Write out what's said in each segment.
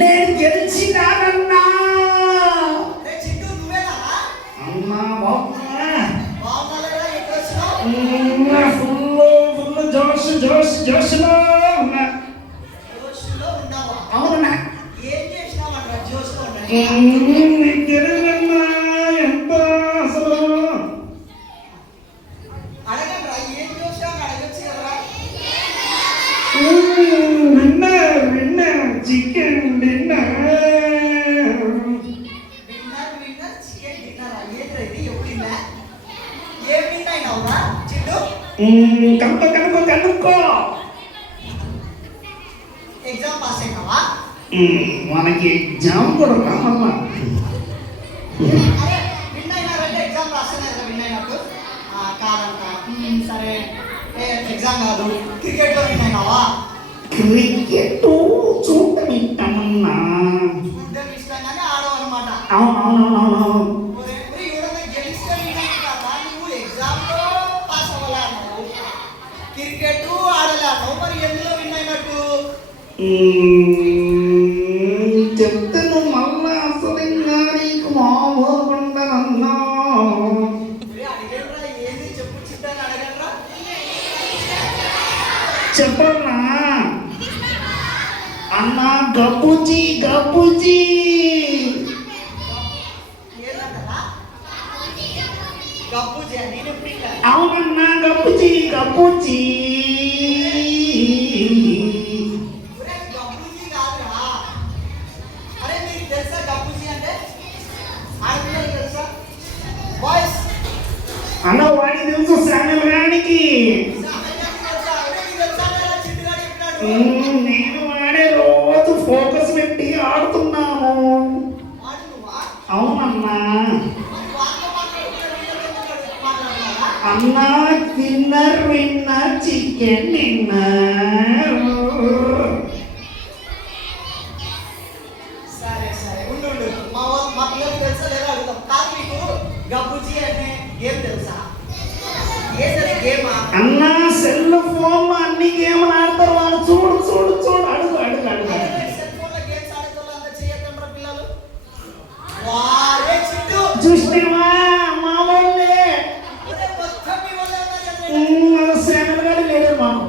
నేను గెలిచినానన్నా. అమ్మా ఫుల్ జోష్లో ఉన్నా. అవునా గెలినన్నా ఎంత అసలు విన్నర్ చికెన్ డిన్నర్. కనుక్కో ఎగ్జామ్ పాస్ అయినావా? మనకి ఎగ్జామ్ కూడా రామమ్మా. విన్ అయినారంటే ఎగ్జామ్ రాస్తానే కదా విన్ అయినట్టు. కాదంట. సరే ఎగ్జామ్ కాదు, క్రికెట్లో విన్ అయినావా? క్రికెట్ చూడటం ఇష్టమన్నా. చూడటం ఇష్టంగానే ఆడవు అనమాట. అవునవునవునవును. గెలిస్తే నువ్వు ఎగ్జామ్లో పాస్ అవ్వలేను, క్రికెట్ ఆడలేను, మరి ఎందులో విన్ అయినట్టు? చెప్తే నువ్వు మళ్ళా అసలు ఇంకా నీకు మామూలు ఉండదన్నా. అడిగండ్రా, ఏది చెప్పు చిట్టాను అడగండ్రా. చెప్పన్నా అన్నా. గబ్బుజీ ఏంటంటారా? గబ్బుజీ నేను ఎప్పుడు? అవునన్నా గబ్బుజీ. గబ్బుజీ కాదురా. అరే మీకు తెలుసా గబ్బుజీ అంటే? ఆడపిల్లలు తెలుసా? బాయ్స్ అన్న వాడికి తెలుసు శామ్యుల్ గారికి. నేను వాడే రోజు ఫోకస్ పెట్టి ఆడుతున్నాము. అవునన్నా. అన్నా విన్నర్ చికెన్ డిన్నర్. సరే ఉండు. మా పిల్లలు తెలుసా లేదా అడుగుతాం. కాదు మీకు గబ్బుజీ అంటే గేమ్ తెలుసా? ఏదైనా గేమా? అన్నా సెల్ ఫోన్ అన్ని గేమ్లు ఆడతారు వాళ్ళు. చూడు అడుగు. సెల్ ఫోన్ లో గేమ్స్ ఆడేటోళ్ళు అంతా చేయకండి పిల్లలు. వారే చిట్టు చూసినావా మామూలే. మొత్తం మీ వల్ల ఉన్నారు. శామ్యుల్ గారు లీడర్ మాకు.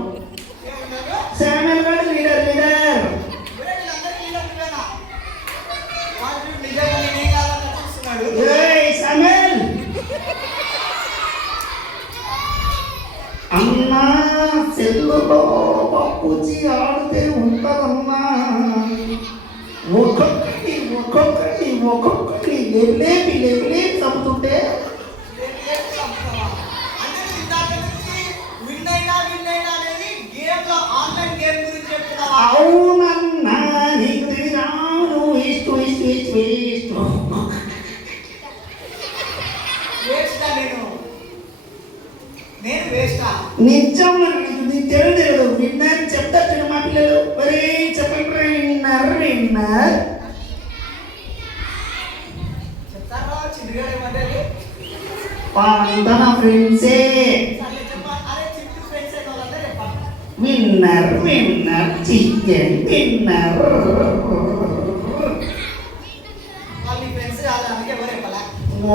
శామ్యుల్ గారు లీడర్. వీళ్ళందరికీ లీడర్ నువ్వేనా? వాడు నిజంగా నేనేం కావాలని చూస్తున్నాడు. శామ్యుల్ అన్నా సెల్లులో పప్పుచి ఆడితే ఉంటుందన్నా. ఒక్కొక్కటి లేపి చంపుతుంటే అవునన్నా. నీకు తెలియదా? నువ్వు ఇష్టం నిజం. నీకు తెలియదు. విన్నర్ చెప్తారు మా పిల్లలు. మరి చెప్పండి విన్నర్. వాళ్ళంతా నా ఫ్రెండ్సే. Winner chicken dinner.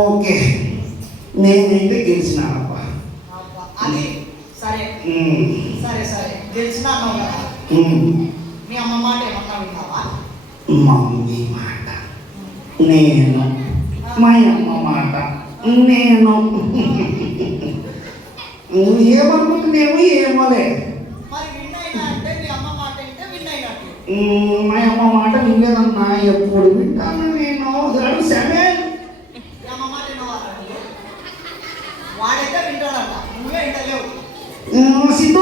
ఓకే నేనైతే గెలిచినానప్పా. అది సరే గెలిచినా అన్నావు కదా. మీ అమ్మ మాట ఏమన్నా విన్నావా? మమ్మీ మాట నేను, మా అమ్మ మాట నేను. నువ్వు ఏమనుకుంటున్నావు ఏమోలే. మరి విన్ అయినా అంటే మీ అమ్మ మాట వింటే విన్ అయినట్టు. మా అమ్మ మాట వినలేదన్నా. ఎప్పుడు వింటాను నేను. సెవెన్ అమ్మ మాట వినవాలా? వాడైతే వింటాడట, నువ్వే వింటలేవు. సిద్ధు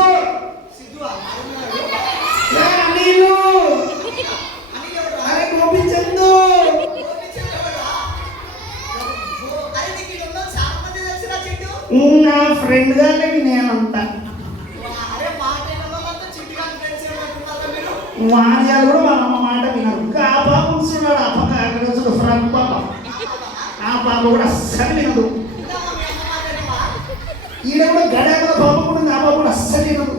గోపించందు నా ఫ్రెండ్ గారికి నేనంతా. వాణ్యాలు కూడా వాళ్ళ అమ్మ మాట వినరు. ఆ పాప ఉంటున్నాడు. ఆ పక్క అక్కడ ఫ్రంట్ పాప. ఆ పాప కూడా అస్సలు వినదు. ఈడ కూడా గడాకుల పాప కూడా ఆ పాప కూడా అస్సలు వినదు.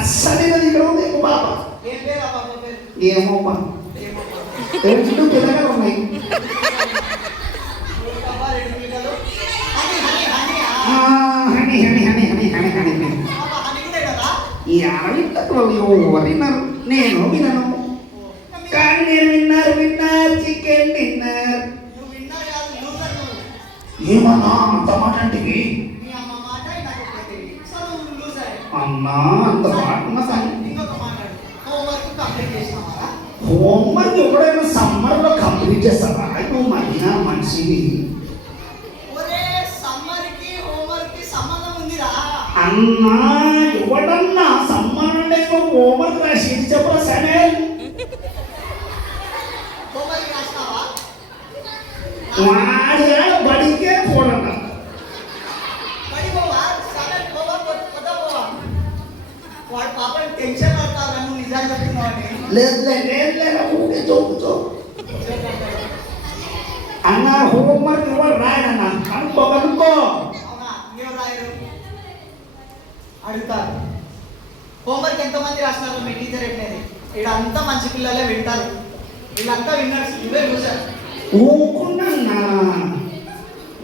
అస్సలు సరైనది ఇక్కడ ఉంది ఒక పాప. ఏం పేరు ఆ పాప పేరు? ఏమోమ్మా ఏమో. రెండు పిల్లలు ఉన్నాయి. ఒక పాప, రెండు పిల్లలు. హనీ హనీ హనీ ఆ, హని హని హని హని హని హని హని. పాప హనీ కూడా కదా? ఈ ఆడవింటలో ఎవరు విన్నారు? నేను వినను. కానీ నేను విన్నారు చికెన్ డిన్నర్. నువ్వు విన్నా కాదు, లూజర్ నువ్వు. ఏమన్నా అంత మాట అంటివి? మీ అమ్మ మాట నాకు ఒకటి. సో నువ్వు లూజర్. అన్నా అంత మాట ఉన్నా కానీ ఇంకొక మాట్లాడు. హోంవర్క్ కంప్లీట్ చేసినావా? హోంవర్క్ ఎప్పుడైనా సమ్మర్లో కంప్లీట్ చేస్తావా? నువ్వు మధ్య మనిషివి. ఒరే సమ్మర్కి హోంవర్క్కి సంబంధం ఉందిరా. అన్నా ఎవడన్నా సమ్మర్ లేక హోంవర్క్ రాసి చెప్పరా సరే? హోంవర్క్ రాసినావా? వాడి బడికే చూడండి. బడి పోవా? సరే పోవా, పొద్దు పోవా. వాడు పాపని టెన్షన్ పడతారా నువ్వు నిజాలు చెప్తున్నావని? లేదు ఊకే చూపుతో అన్న హోంవర్క్ ఎవరు రాయడన్నా కనుక్కో. అవునా? మీరు రాయరు. అడుగుతారు. హోంవర్క్ ఎంతమంది రాస్తున్నారు మీ టీచర్ ఎట్లేదు? ఇక్కడ అంతా మంచి పిల్లలే వింటారు. వీళ్ళంతా విన్నర్స్, నువ్వే లూజర్. ఊకున్నా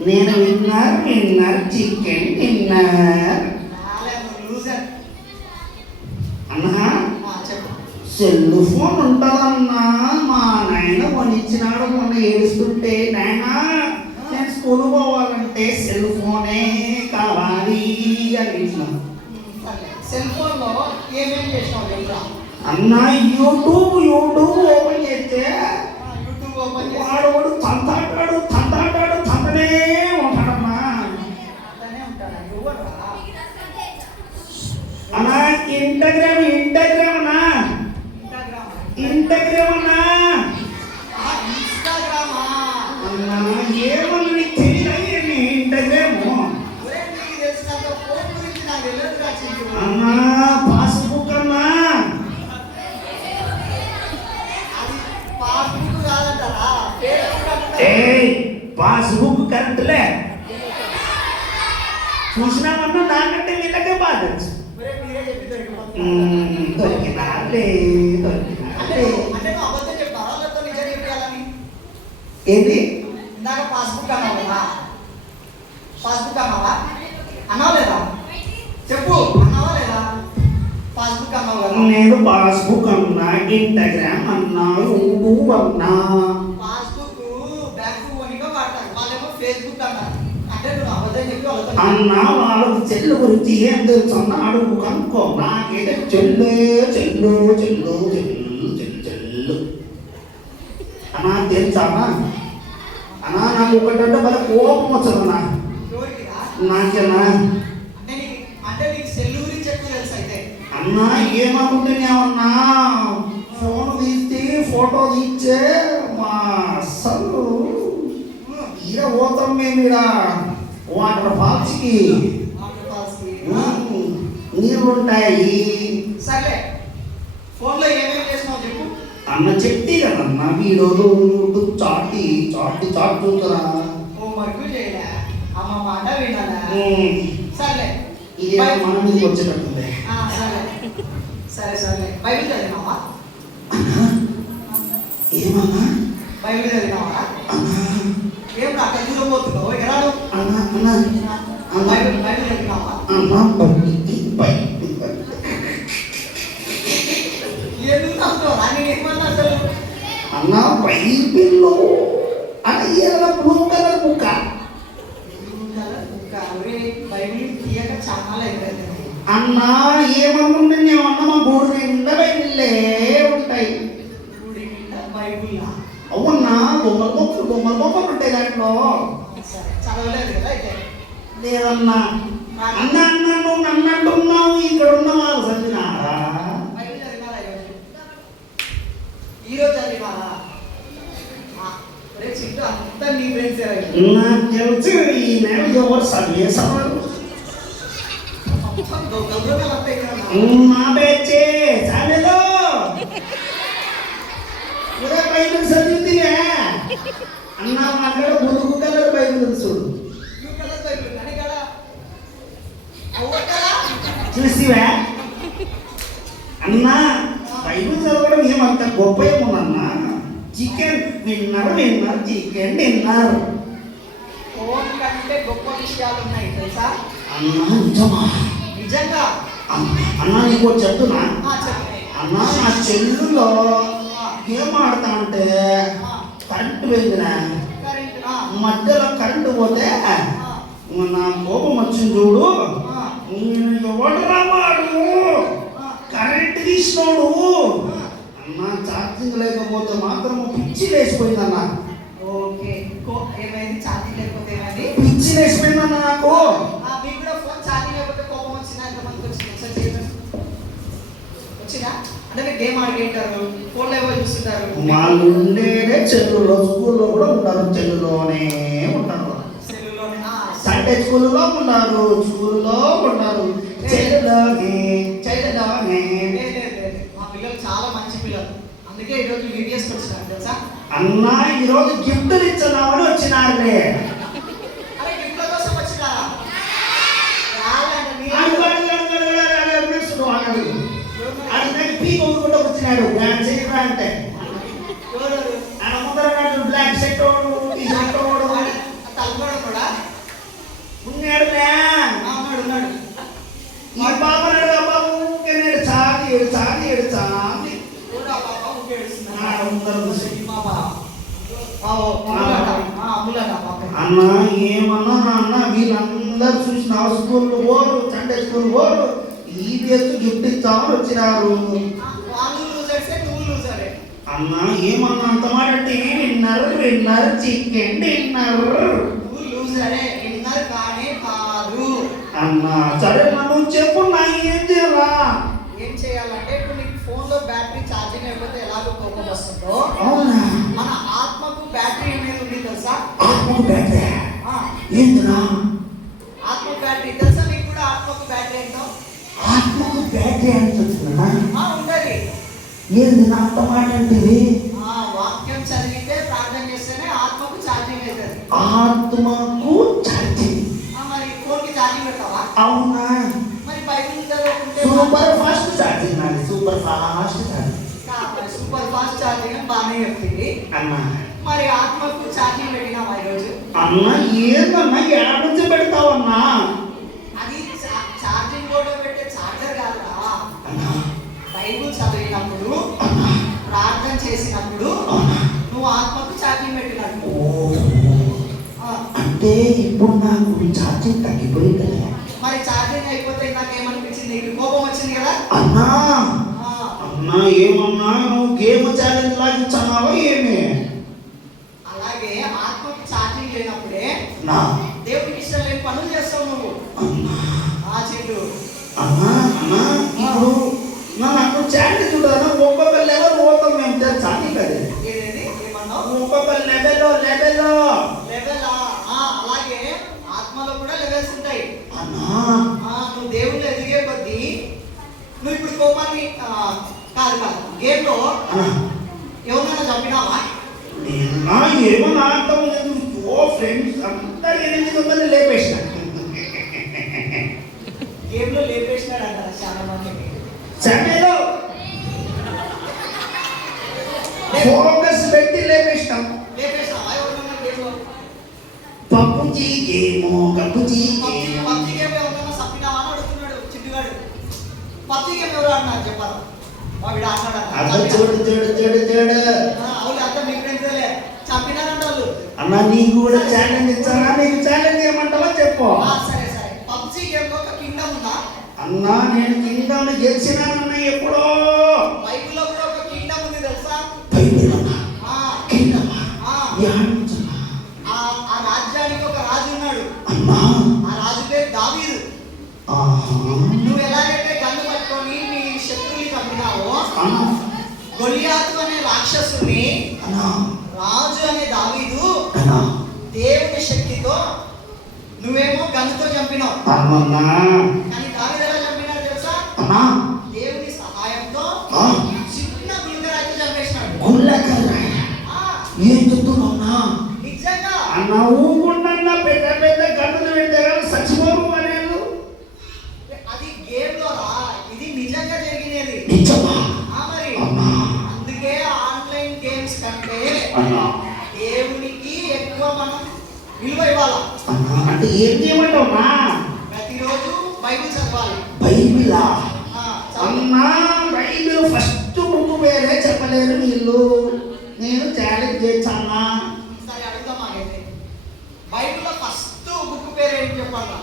నేను విన్నర్ చికెన్ డిన్నర్. నాలే నువ్వు లూజర్. అన్నా చెప్పు. సెల్ ఫోన్ ఉంటుందన్నా మా నాయన కొనిచ్చినాడు. మొన్న ఏడుస్తుంటే నాయనా నేను స్కూల్ పోవాలంటే సెల్ ఫోనే కావాలి అని. సెల్ ఫోన్ లో ఏమేం చేసినావు తెలుసా? అన్నా యూట్యూబ్ ఓపెన్ చేస్తే యూట్యూబ్ ఓపెన్ చేసి వాడు తంతాడాడు తంతనే ఉంటాడమ్మా. అట్లానే ఉంటాడా? ఎవరురా? అన్నా ఇన్స్టాగ్రామ్ అన్నా ఇన్స్టాగ్రామా ఇన్స్టాగ్రామా? అన్నా ఏమన్నా నీకు తెలియదు ఇన్స్టాగ్రాము? ఒరే నీకు తెలిసినంత ఫోన్ గురించి నాకు తెలియదురా చింటూ. అన్నా పాస్బుక్ అన్నా. అది పాస్బుక్ కాదంటారా? ఫేస్బుక్ అంటారా? ఏయ్ పాస్బుక్ కరెక్ట్లే చూసినామన్నా నాకంటే వీళ్ళకే బాధ తెలుసు. ఒరే మీరే చెప్పి దొరికిపోతున్నారు. దొరికినాలే. అంటే నువ్వు అబద్ధం చెప్పావా లేకపోతే నిజం చెప్పాలని? ఏది ఇందాక పాస్బుక్ అన్నావు కదా? పాస్బుక్ అన్నావా? అన్నావు లేదా? చెప్పు, అన్నావా లేదా? పాస్బుక్ అన్నావు కదా? నేను పాస్బుక్ అన్నా ఇన్స్టాగ్రామ్ అన్నా యూట్యూబ్ అన్నా. పాస్బుక్ బ్యాంకు కొనిగా వాడతారు, వాళ్ళేమో ఫేస్బుక్ అన్నారు. అంటే నువ్వు అబద్ధం చెప్పి వాళ్ళతో అన్నా వాళ్ళకి చెల్లు గురించి ఏం తెలుసు అన్న అడుగు కనుక్కో. నాకైతే చెల్లు అన్నా తెలుసా అన్నా? అన్నా నాకు ఒకటంటే మళ్ళీ కోపం వచ్చదన్నా ఎవరికిరా? నాకేనా. అంటే నీకు సెల్ గురించి ఎక్కువ తెలుసు అయితే. అన్నా ఏమనుకుంటేనేమన్నా ఫోన్ తీస్తే ఫోటో తీస్తే మా అస్సలు ఈడ పోతాం మేము ఈడ వాటర్ ఫాల్స్కి. వాటర్ ఫాల్స్కి. నీళ్ళు ఉంటాయి. సర్లే, ఫోన్లో ఏమేమి చేసినావు చెప్పు. అన్న చెప్తే కదన్నా వీడియోలు చాటి చూస్తారా. హోంవర్క్ చేయలే, అమ్మ మాట వినాలా? సర్లే, ఇది మన మీదకి వచ్చేటట్టుంది. సరే బైబిల్ చదివినావా? ఏమన్నా బైబిల్ చదివినావా? ఏం అక్కడ దూరం పోతున్నావు? ఎరాడు బైబిల్ చదివినావా? ఎందుకు చదువుతావా? నేనేమన్నా అసలు అన్న బైబిల్లో అన్న బ్లూ కలర్ బుక్. బైబిల్ తీయక చాలా అయిపోయింది. అన్నా ఏమనుకుంటున్నామన్నా మా గూడు నిండా బైబిల్లే ఉంటాయి. గుడి నిండా బైబిల్. అవునా బొమ్మలు ఉంటాయి దాంట్లో. సరే, చదవలేదు కదా అయితే. లేదన్నా అన్న నువ్వు నన్ను అంటున్నావు. ఇక్కడ ఉన్న వాళ్ళు చదివినారా? బైబిల్ చదివినారా ఈరోజు చదివినారా? చింటూ అంతా నీ ఫ్రెండ్స్ నాకు తెలిసి ఈ నెల ఎవరు చదివేసారు? మా బేచే చాలేదో ఇదే బైబిల్ చదివితే అన్న మాట్లాడ బులుగు కలర్ బైబిల్ చూడు. అవునా? చూసివా అన్నా బైబిల్ చదవడం ఏమంత గొప్ప ఏముందన్నా. Chicken winner chicken dinner. Phone కంటే గొప్ప విషయాలు ఉన్నాయి తెలుసా? అన్నా నిజమా? నిజంగా. అన్నా నీకు చెప్తున్నా చెప్పు. అన్నా నా చెల్లులో గేమ్ ఆడతా అంటే కరెంటు పోయిందిరా. మధ్యలో కరెంటు పోతే నా కోపం వచ్చింది చూడు. ఎవడురా వాడు కరెంట్ తీసినోడు అన్నా. ఛార్జింగ్ లేకపోతే మాత్రం పిచ్చి లేచిపోయిందన్న. ఓకే ఏమైంది? ఛార్జింగ్ లేకపోతే ఏమైంది? పిచ్చి లేచిపోయిందన్న నాకు. మీకు కూడా ఫోన్ ఛార్జింగ్ లేకపోతే కోపం వచ్చిందా? ఎంతమందికి వచ్చింది? వచ్చినా అంటే మీరు గేమ్ ఆడుకుంటారు, ఫోన్లో ఏవో చూస్తుంటారు. వాళ్ళు ఉండేదే చెల్లులో, స్కూల్లో కూడా ఉంటారు, చెల్లులోనే ఉంటారు. సండే స్కూల్లో ఉన్నారు, స్కూల్లో ఉన్నారు, చెల్లులోనే. మా పిల్లలు చాలా మంచి పిల్లలు, అందుకే ఈరోజు వీడియోస్ వచ్చినారు తెలుసా? అన్నా ఈరోజు గిఫ్ట్ ఇచ్చున్నామని వచ్చినారులే. అరే గిఫ్ట్ల కోసం వచ్చినారా? పీకొందుకుంటూ వచ్చినాడు డాన్స్ చేయరా అంటే. ఆయన ముందర బ్లాక్ షర్ట్ టీ షర్ట్ తలపడా ఉన్నాడులే. ఉన్నాడు. ఈ బాబు నాడు బాబు ఊరికేనాడు చాలి అన్న. ఏమన్నా అన్న వీళ్ళందరూ చూసిన స్కూల్ పోరు, సండే స్కూల్ పోరు, ఈ వేస్తూ గిఫ్ట్ ఇస్తామని వచ్చినారు. అన్న ఏమన్నా అంత మాట అంటే విన్నర్ చికెన్ డిన్నర్. అన్నా సరే నన్ను చెప్పు, నా ఏం చేయాలా? ఏం చేయాలంటే ఇప్పుడు నీకు ఫోన్ లో బ్యాటరీ ఛార్జింగ్ అయిపోతే ఎలాగో కోపం వస్తుందో, అవునా, మన ఆత్మకు బ్యాటరీ అనేది ఉంది తెలుసా? ఆత్మకు బ్యాటరీ ఏంటినా? ఆత్మకు బ్యాటరీ తెలుసా? నీకు కూడా ఆత్మకు బ్యాటరీ ఏంటో? ఆత్మకు బ్యాటరీ అని చెప్తున్నా ఉంటది. ఏంది నా అంత మాట అంటే? వాక్యం చదివితే ప్రార్థన చేస్తేనే ఆత్మకు ఛార్జింగ్ అవుతుంది. ఆత్మకు ఛార్జింగ్. మరి ఫోన్ కి ఛార్జింగ్ పెట్టావా? అవునా. మరి బైబిల్ చదువుకుంటే సూపర్ ఫాస్ట్ ఛార్జింగ్ నాది, super fast charging. Super fast charging అని బాగానే చెప్తుంది అన్నా. మరి ఆత్మకు ఛార్జింగ్ పెట్టినావా ఈరోజు? అన్న ఏందన్నా ఏడ నుంచి పెడతావన్నా? అది ఛార్జింగ్ బోర్డులో పెట్టే ఛార్జర్ కాదురా. బైబిల్ చదివినప్పుడు, ప్రార్థన చేసినప్పుడు నువ్వు ఆత్మకు ఛార్జింగ్ పెట్టినట్టు. అంటే ఇప్పుడు నాకు ఛార్జింగ్ తగ్గిపోయింది. మరి ఛార్జింగ్ అయిపోతే నాకేమనిపించింది? నీకు కోపం వచ్చింది కదా అన్నా. అన్నా ఏమన్నా నువ్వు గేమ్ ఛాలెంజ్ లాగించావా ఏమి? అలాగే ఆత్మకి ఛార్జింగ్ లేనప్పుడే నా దేవుడికి ఇష్టం లేని పనులు చేస్తావు నువ్వు. చెట్టు అన్నా అన్నా ఇప్పుడు నాకు ఛాలెంజ్ చూడదా? ఒక్కొక్క లెవెల్ పోతాం మేము ఛాలెంజ్ కదా. ఏదేది ఏమన్నావు? ఒక్కొక్క లెవెల్ అలాగే ఆత్మలో కూడా లెవెల్స్ ఉంటాయి అన్నా. నువ్వు దేవుళ్ళు ఎదిగే కొద్దీ నువ్వు ఇప్పుడు కోపాన్ని కాదు గేమ్ లో ఎవరినైనా చంపినావా? ఏమన్నా అర్థం లేదు. ఫ్రెండ్స్ అందరు 800 లేపేసిన గేమ్ లో లేపేసినాడు అంటారు చాలా మంది. సండేలో ఫోకస్ పెట్టి లేపేసినాం. లేపేసినావా ఎవరినైనా గేమ్ లో? పప్పుజీ గేమ్, గప్పుజీ గేమ్. పబ్జీ గేమ్ ఎవరినైనా చంపినావా అని అడుగుతున్నాడు చిట్టుగాడు. పబ్జీ గేమ్ ఎవరు అన్నారు చెప్పాలి? వాడు ఆడినాడు. చూడు అవును అంతా మీ ఫ్రెండ్స్లే చంపినారంట వాళ్ళు. అన్న నీకు కూడా ఛాలెంజ్ ఇచ్చానా? నీకు ఛాలెంజ్ ఏమంటావో చెప్పు. సరే పబ్జీ గేమ్ లో ఒక కింగ్డమ్ ఉందా? అన్నా నేను కింగ్డమ్ గెలిచినానన్నా ఎప్పుడో. బైబిల్ లో కూడా ఒక కింగ్డమ్ ఉంది తెలుసా? బైబిల్ అన్నా కింగ్డమ్. ఆ రాజ్యానికి ఒక రాజు ఉన్నాడు అన్నా. ఆ రాజు పేరు దావీదు. నువ్వు ఎలాగైతే గన్ను పట్టుకొని నీ శత్రువుని చంపినావో, గొలియాతు అనే రాక్షసుని రాజు అనే దావీదు దేవుని శక్తితో నువ్వేమో గన్నుతో చంపినావు. కానీ దావీదు ఎలా చంపినాడు తెలుసా? దేవుని సహాయంతో చిన్న గుల్కరాయితో చంపేసినాడు. ఏం చెప్తున్నా? నిజంగా అన్న ఊకుండా పెద్ద పెద్ద గన్నులు పెడితే కానీ చచ్చిపోరు అనేది. అది గేమ్ లో రా, ఇది నిజంగా జరిగినది. నిజమా మరి అన్నా అందుకే ఆన్లైన్ గేమ్స్ కంటే అన్నా దేవునికి ఎక్కువ మనం విలువ ఇవ్వాలి. అన్నా అంటే ఏం చేయమంటావునా? ప్రతిరోజు బైబిల్ చదవాలి. బైబిలా? చదువు. అన్నా బైబిల్ ఫస్ట్ బుక్ పేరే చెప్పలేరు వీళ్ళు. నేను ఛాలెంజ్ చేస్తానా? సరే అడుగుదాం. మాకైతే బైబిల్లో ఫస్ట్ బుక్ పేరు ఏంటి చెప్పాలా?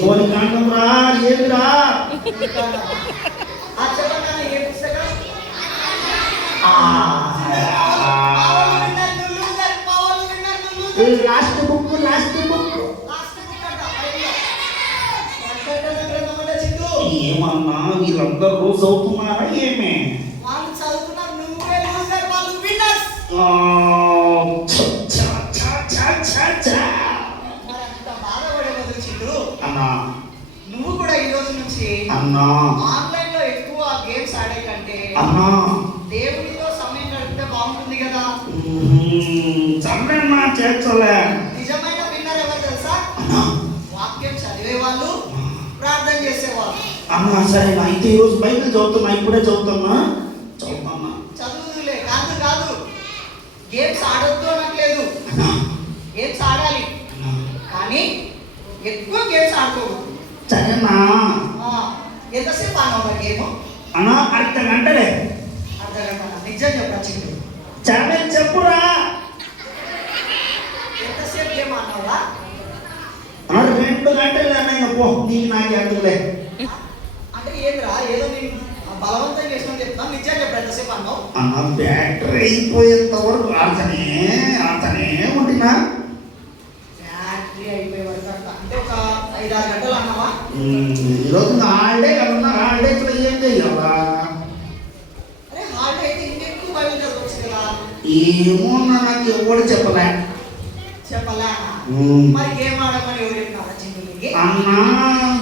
ఎవరి కాండం రా? ఏమిరా? చెప్పండి ఏ పుస్తకం? లాస్ట్ బుక్ ఏమన్నా వీళ్ళందరూ రోజు అవుతున్నారా ఏమే? వాళ్ళు చదువుతున్నారు, నువ్వే లూజర్, వాళ్ళు విన్నర్స్. మరి అంత బాధపడే బదులు చిట్టు, అన్నా నువ్వు కూడా ఈ రోజు నుంచి అన్నా ఆన్లైన్ లో ఎక్కువ గేమ్స్ ఆడే కంటే అన్నా దేవునితో సమయం గడిపితే బాగుంటుంది కదా. చంద్రన్నా చేర్చలే. నిజమైన విన్నర్ ఎవరు తెలుసా? అన్నా వాక్యం చదివే వాళ్ళు, ప్రార్థన చేసేవాళ్ళు. అన్నా సరే నా అయితే ఈరోజు బైబిల్ చదువుతున్నా, ఇప్పుడే చదువుతున్నా. చదువులే కాదు కాదు, గేమ్స్ ఆడొద్దు అనట్లేదు. అన్నా గేమ్స్ ఆడాలి కానీ ఎక్కువ గేమ్స్ ఆడుకోవద్దు. సరేనా? ఎంతసేపు ఆడావు గేమ్? అన్నా అర్ధ గంటలే. అర్థగంట? నిజం చెప్పరా చిట్టు, ఛాలెంజ్ చెప్పురా. ఎంతసేపు గేమ్ ఆడినావా? 2 గంటలు అన్నయ్య పో, నీకు నాకు అందులే. అంటే ఏంద్రా ఏదో నేను బలవంతం చేసిన చెప్తున్నా, నిజం చెప్పరా ఎంతసేపు అన్నావు? అన్న బ్యాటరీ అయిపోయేంత వరకు ఆడతానే ఉంటున్నా. బ్యాటరీ అయిపోయే వరకు అంటే ఒక 5-6 గంటలు అన్నావా? ఈరోజు హాలిడే కదన్నా, హాలిడేస్లో ఏం చేయాలా? అరే హాలిడే అయితే ఇంకెక్కువ బయలు చదవచ్చు కదా. ఏమో నాకు ఎవడు చెప్పలే. చెప్పలా? మరి గేమ్ ఆడమని ఎవరు చెప్పినారా చిన్నకి? అన్నా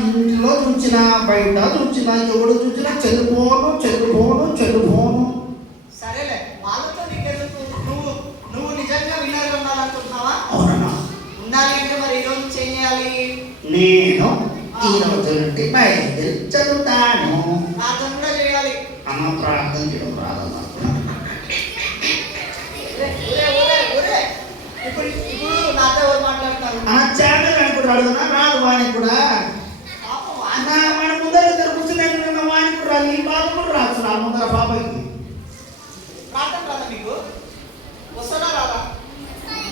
ఇంట్లో చూసినా బయట చూసినా ఎవడు చూసినా చెల్లిపోను. సరేలే, వాళ్ళతో నీకెందుకు? నువ్వు నిజంగా విన్నర్గా ఉండాలనుకుంటున్నావా? అవునన్నా. ఉండాలి అంటే మరి ఈ రోజు చేయాలి. నేను ఈ రోజు నుండి బయలుదేరి చదువుతాను. ప్రార్థన కూడా చేయాలి. అన్న ప్రార్థన చేయడం రాదన్నా. ఇప్పుడు నాతో ఎవరు మాట్లాడతారు? ఛానల్ అనుకుంటాడు కదా, రాదు వానికి కూడా. పాపం అన్న మన ముందర ఇద్దరు కూర్చున్న వానికి కూడా రాదు, ఈ బాబు కూడా రాదు నా ముందర బాబాకి. ప్రార్థన రాదా మీకు? వస్తాడా రాదా?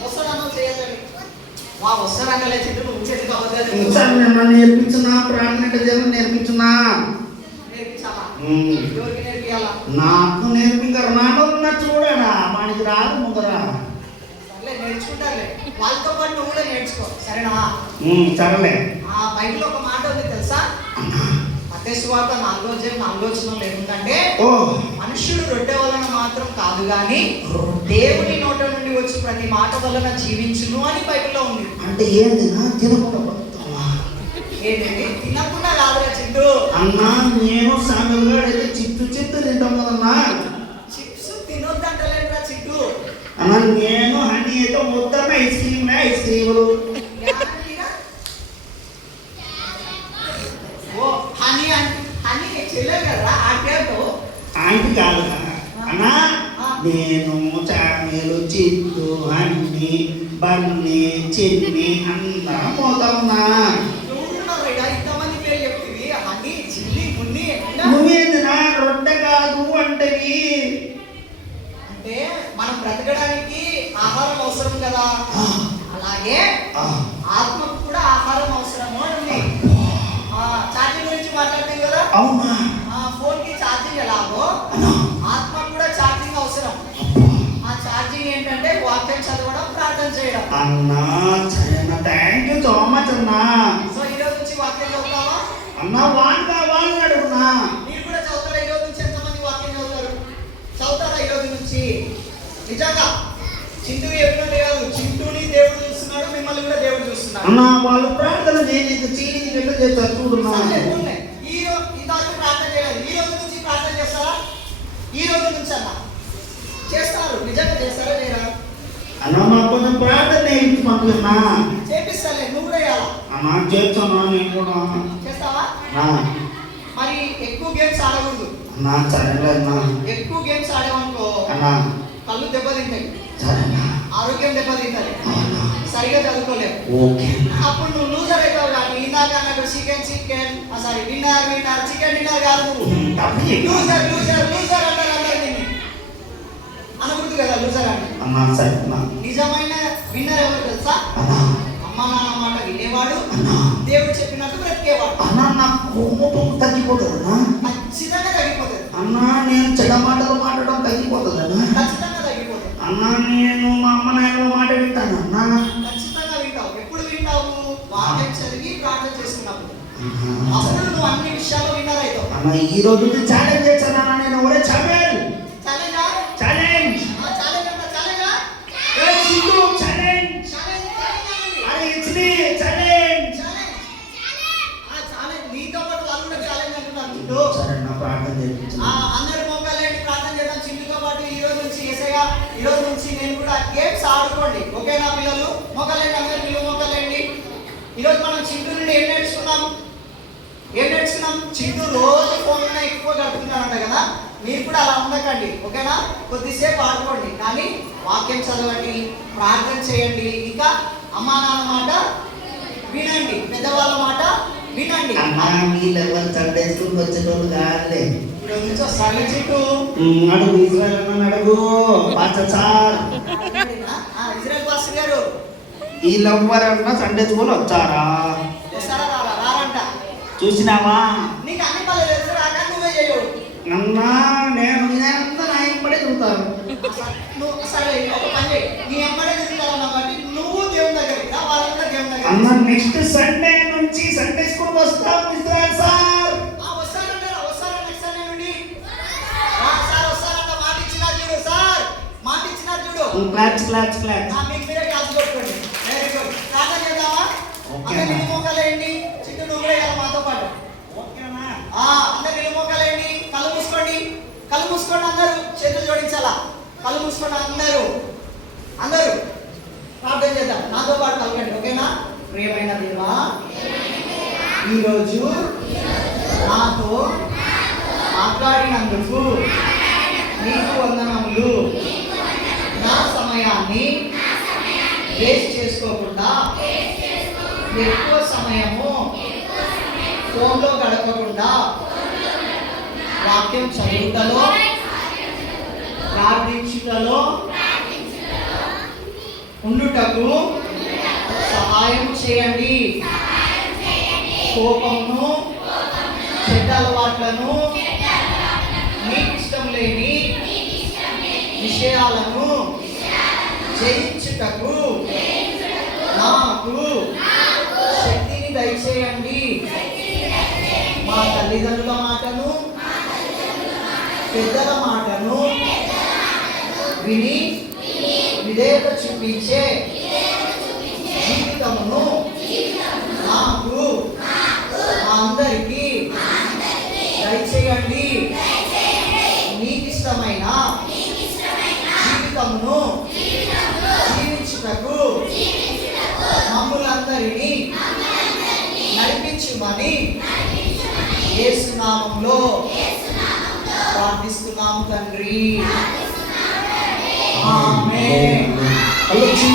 వస్తాడన్నా చేయాలని వస్తాడంటే చెట్టు నువ్వు చేతి కావాలి సార్ నన్ను నేర్పించున్నా, ప్రార్థన జనం నేర్పించున్నా. నేర్పించాలా? ఎవరికి నేర్పియాలా? నాకు నేర్పించారు. నాలో ఉన్న చూడడా వానికి రాదు ముందర. సర్లే నేర్చుకుంటారులే, వాళ్ళతో పాటు నువ్వు కూడా నేర్చుకో, సరేనా? సరేలే. బైబిల్లో ఒక మాట ఉంది తెలుసా? మత్తయి సువార్త 4:4 ఏముందంటే, మనుష్యుడు రొట్టె వలన మాత్రం కాదు గాని దేవుని నోట నుండి వచ్చి ప్రతి మాట వలన జీవించును అని బైబిల్లో ఉంది. అంటే ఏంది? తినకుండా ఏంటండి? తినకుండా కాదురా చిట్టు. అన్నా నేను సామెల్గాడైతే చిట్టు తింటాం కదన్నా. చిప్స్ తినొద్దంటలేదురా చిట్టు. అన్నా నేను హనీ అయితే మొత్తం ఐస్ క్రీములు. హనీ చెల్లెలు కదా ఆంటీ. ఆంటీ కాదు అన్నా, నేను చామేలు చిత్తు హన్నీ బన్నీ చిన్ని అందరం పోతావున్నా. ఇంతమంది పేరు చెప్తుంది, హనీ చిల్లి మున్ని. నువ్వేందినా రొట్టె కాదు అంటవి? అంటే మనం బ్రతకడానికి ఆహారం అవసరం కదా, అలాగే ఆత్మకు కూడా ఆహారం అవసరము అని ఉంది. ఛార్జింగ్ గురించి మాట్లాడుతుంది కదా. అవునా? ఫోన్ కి ఛార్జింగ్ ఎలాగో ఆత్మకు కూడా ఛార్జింగ్ అవసరం. ఆ ఛార్జింగ్ ఏంటంటే వాక్యం చదవడం, ప్రార్థన చేయడం. అన్నా సరేనా, థ్యాంక్ యూ సో మచ్ అన్నా. సో ఈ రోజు నుంచి వాక్యం చదువుతావా అన్నా? వాళ్ళని అడుగునా. మీరు కూడా చదువుతారా? ఈ రోజు నుంచి ఎంతమంది వాక్యం చదువుతారు? చదువుతారా ఈ రోజు నుంచి? నిజంగా చింటూ ఎప్పుడు కాదు, చింటూని దేవుడు చూస్తున్నాడు, మిమ్మల్ని కూడా దేవుడు చూస్తున్నాడు. అన్నా వాళ్ళు ప్రార్థన చేస్తారు చూడున్నా. ఈ రోజు ఇంతవరకు ప్రార్థన చేయలేదు, ఈ రోజు నుంచి ప్రార్థన చేస్తారా? ఈ రోజు నుంచి అన్న చేస్తారు. నిజంగా చేస్తారా లేదా? అన్నా మాకు కొంచెం ప్రార్థన నేర్పించమన్నా. చేపిస్తాలే, నువ్వు కూడా చేయాలా? అన్నా చేస్తానా? నేను కూడా చేస్తావా? అన్నా మరి ఎక్కువ గేమ్స్ ఆడకూడదు. అన్నా సరేలే అన్నా. ఎక్కువ గేమ్స్ ఆడామనుకో అన్నా కళ్ళు దెబ్బతింటాయి, సరేనా. ఆరోగ్యం దెబ్బతింటది, అవునా. సరిగా చదువుకోలేవు. ఓకే అన్నా. అప్పుడు నువ్వు లూజర్ అవుతావు. కానీ ఇందాక అన్నట్టు chicken sorry winner chicken dinner కాదు నువ్వు. లూజర్ లూజర్ లూజర్ అంటారు అందరు దీన్ని. అనకూడదు కదా లూజర్ అంటే. అన్నా సరే అన్నా. నిజమైన విన్నర్ ఎవరు తెలుసా? అన్నా అమ్మ నాన్న మాట వినేవాడు, అన్నా దేవుడు చెప్పినట్టు బ్రతికేవాడు. అన్నా నాకు కోపం తగ్గిపోతుంది అన్నా. ఖచ్చితంగా తగ్గిపోతుంది, అన్నా నేను చెడ్డ మాటలు మాట్లాడడం తగ్గిపోతుంది అన్నా. ఖచ్చితంగా తగ్గిపోతుంది. అన్నా నేను మా అమ్మ నాయన మాట వింటాను అన్నా. ఖచ్చితంగా వింటావు. ఎప్పుడు వింటావు? వాక్యం చదివి ప్రార్థన చేస్తున్నప్పుడు. అన్నా, అప్పుడు నువ్వు అన్ని విషయాల్లో విన్నర్ అవుతావు. అన్నా ఈ రోజు ఛాలెంజ్ చేశాను అన్నా. నేను ఒరే ఛాలెంజ్ ఛాలెంజా? ఛాలెంజ్ ఛాలెంజ్ అంట ఛాలెంజా? ఏ సింధు ఛాలెంజ్ ఛాలెంజ్ ఛాలెంజ్ అరే ఇట్లీ ఛాలెంజ్. ఛాలెంజ్ నీతో పాటు వాళ్ళు కూడా ఛాలెంజ్ అంటున్నారు. సరే నా ప్రార్థన చేయించు. అందరు మోకాళ్ళేంటి ప్రార్థన చేద్దాం. చిందుతో పాటు ఈ రోజు నుంచి యేసయ్య ఈ రోజు నుంచి నేను కూడా గేమ్స్ ఆడుకోండి. ఓకేనా పిల్లలు? మోకాళ్ళేంటి అందరు పిల్లలు మోకాళ్ళేంటి. ఈరోజు మనం చిందు నుండి ఏం నేర్చుకున్నాం? చిందు రోజు ఫోన్లోనే ఎక్కువ గడుపుతున్నారంట కదా. మీరు కూడా అలా ఉండకండి. ఓకేనా? కొద్దిసేపు ఆడుకోండి, కానీ వాక్యం చదవండి, ప్రార్థన చేయండి. ఇంకా అమ్మా నాన్న మాట వినండి, పెద్దవాళ్ళ మాట వినండి. అన్నా మీ లెవెల్ సండే స్కూల్ వచ్చేటోళ్ళు కాదులే. ఈరోజు నుంచి వస్తాను చింటూ. అడుగు ఇజ్రాయల్ అన్న అడుగు పాస్టర్ సార్. ఇజ్రాయల్ పాస్టర్ గారు వీళ్ళెవ్వరన్నా సండే స్కూల్ వచ్చారా? వస్తారా? రారంట. చూసినావా? నీకు అన్ని పనులు తెలుసు, రాక నువ్వే చేయవు. అన్నా నేను నేనంతా నా ఇంపడే చూతాను. నువ్వు సరే ఒక పని చేయి. నీ ఎమ్మడే తిరుగుతావు కాబట్టి నువ్వు దేవుని దగ్గరికి రా, వాళ్ళందరూ దేవుని దగ్గర. అన్న నెక్స్ట్ సండే నుంచి సండే స్కూల్ వస్తాం ఇజ్రాయల్ సార్. వస్తారంటారా? వస్తారా నెక్స్ట్ సండే నుండి? సార్ వస్తారంట. మాట ఇచ్చినారు చూడు సార్, మాట ఇచ్చినారు చూడు. క్లాచ్ క్లాచ్ క్లాచ్. మీకు మీరే క్లాస్ కొట్టుకోండి. Very good. ప్రార్థన చేద్దామా? ఓకే. అందరు నిలుమోకాలేండి. చిట్టు నువ్వు కూడా ఇవ్వాలి మాతో పాటు. ఓకేనా? అందరు నిలుమోకాలేండి. కళ్ళు మూసుకోండి. కళ్ళు మూసుకోండి. అందరూ చేతులు జోడించాలా? కళ్ళు మూసుకోండి అందరూ. అందరూ ప్రార్థన చేద్దాం. నాతో పాటు కలగండి. ఓకేనా? ప్రియమైన దేవా, ఈరోజు నాతో మాట్లాడినందుకు నీకు వందనములు. నా సమయాన్ని వేస్ట్ చేసుకోకుండా ఎక్కువ సమయము ఫోన్లో గడపకుండా వాక్యం చదువుటలో, ప్రార్థించుటలో ఉండుటకు సహాయం చేయండి. కోపమును, చెడ్డ అలవాట్లను, నీకు ఇష్టం లేని విషయాలను జయించుటకు నాకు శక్తిని దయచేయండి. మా తల్లిదండ్రుల మాటను, పెద్దల మాటను విని విధేయత చూపించే జీవితమును నాకు మా అందరికీ దయచేయండి. నీకు ఇష్టమైన జీవితమును జీవించుటకు మమ్ములందరినీ నడిపించుమని యేసు నామములో ప్రార్థిస్తున్నాము తండ్రి.